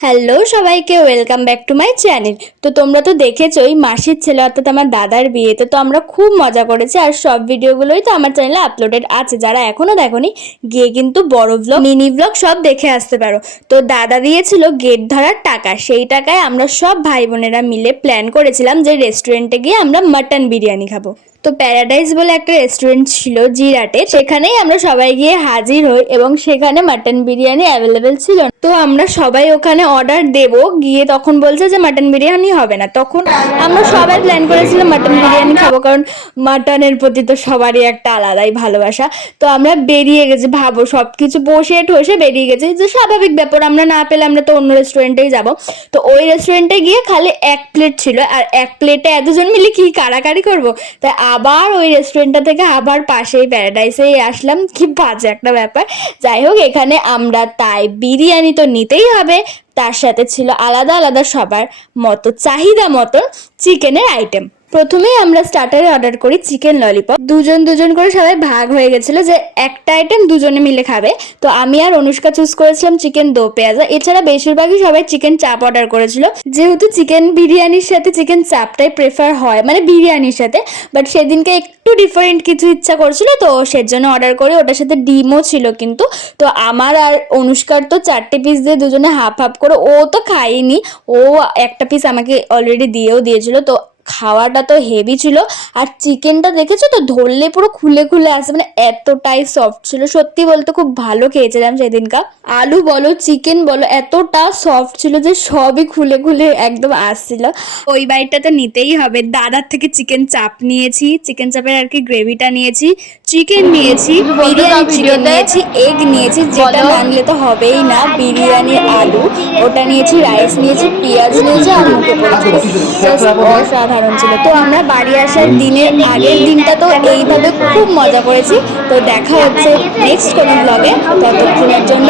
Hello সবাইকে, welcome back to my channel. তো তোমরা তো দেখেছোই মাসির ছেলে অর্থাৎ আমার দাদার বিয়েতে তো আমরা খুব মজা করেছি, আর সব ভিডিওগুলোই তো আমার চ্যানেলে আপলোডেড আছে। যারা এখনো দেখোনি গিয়ে কিন্তু বড় ব্লগ মিনি ব্লগ সব দেখে আসতে পারো। তো দাদা দিয়েছিল গেট ধরার টাকা, সেই টাকায় আমরা সব ভাই বোনেরা মিলে প্ল্যান করেছিলাম যে রেস্টুরেন্টে গিয়ে আমরা মাটন বিরিয়ানি খাবো। তো প্যারাডাইস বলে একটা রেস্টুরেন্ট ছিল জিরাটে, সেখানেই আমরা সবাই গিয়ে হাজির হই এবং সেখানে মাটন বিরিয়ানি অ্যাভেলেবেল ছিল। তো আমরা সবাই ওখানে অর্ডার দেব, গিয়ে তখন বলছে যে মাটন বিরিয়ানি হবে না। তখন আমরা সবাই প্ল্যান করেছিলাম মাটন বিরিয়ানি খাবো, কারণ মাটনের প্রতি তো সবারই একটা আলাদাই ভালোবাসা। তো আমরা বেরিয়ে গেছি, ভাবো সবকিছু বসে ঠসে বেরিয়ে গেছি, যে স্বাভাবিক ব্যাপার, আমরা না পেলে আমরা তো অন্য রেস্টুরেন্টেই যাব। তো ওই রেস্টুরেন্টে গিয়ে খালি এক প্লেট ছিল, আর এক প্লেটে এতজন মিলে কি কাড়াকাড়ি করবো, তাই আবার ওই রেস্টুরেন্টটা থেকে আবার পাশেই প্যারাডাইসেই আসলাম। কি বাজে একটা ব্যাপার। যাই হোক, এখানে আমরা তাই বিরিয়ানি তো নিতেই হবে, তার সাথে ছিল আলাদা আলাদা সবার মতো চাহিদা মতন চিকেনের আইটেম। প্রথমেই আমরা স্টার্টারে অর্ডার করি চিকেন ললিপপ। দুজন দুজন করে সবাই ভাগ হয়ে গেছিল যে একটা আইটেম দুজনে মিলে খাবে। তো আমি আর অনুষ্কা চুজ করেছিলাম চিকেন দো পেঁয়াজা। এছাড়া বেশিরভাগই সবাই চিকেন চাপ অর্ডার করেছিল, যেহেতু চিকেন বিরিয়ানির সাথে চিকেন চাপটাই প্রেফার হয়, মানে বিরিয়ানির সাথে। বাট সেদিনকে একটু ডিফারেন্ট কিছু ইচ্ছা করছিল, তো সেজন্য অর্ডার করি। ওটার সাথে ডিমও ছিল কিন্তু। তো আমার আর অনুষ্কার তো 4টে পিস দিয়ে দুজনে হাফ হাফ করে, ও তো খাইনি, ও একটা পিস আমাকে অলরেডি দিয়েও দিয়েছিল। তো খাওয়াটা তো হেভি ছিল। আর চিকেনটা দেখেছো তো, ধরলে পুরো খুলে খুলে আসে, মানে এতটাই সফট ছিল। সত্যি বলতে খুব ভালো খেয়েছিলাম সেদিনকা। আলু বলো চিকেন বলো এতটা সফট ছিল যে সবই খুলে খুলে একদম আসছিল। ওই বাইটটা তো নিতেই হবে। দাদার থেকে চিকেন চাপ নিয়েছি, চিকেন চাপের আর কি গ্রেভিটা নিয়েছি, চিকেন নিয়েছি, বিরিয়ানি চিকেন নিয়েছি, এগ নিয়েছি, যেটা না আনলে তো হবেই না, বিরিয়ানির আলু ওটা নিয়েছি, রাইস নিয়েছি, পেঁয়াজ নিয়েছি, আর মুখে পড়েছিল। জাস্ট অসাধারণ ছিল। তো আমরা বাড়ি আসার দিনের আগের দিনটা তো এইভাবে খুব মজা করেছি। তো দেখা হচ্ছে নেক্সট কোনো ব্লগে, ততক্ষণের জন্য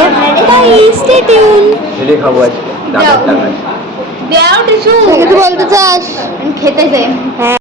বাই, স্টে টিউন। খাবো আজকে দাদার টাকায়। তুই কিছু বলতে চাস? খেতে চাই। হ্যাঁ।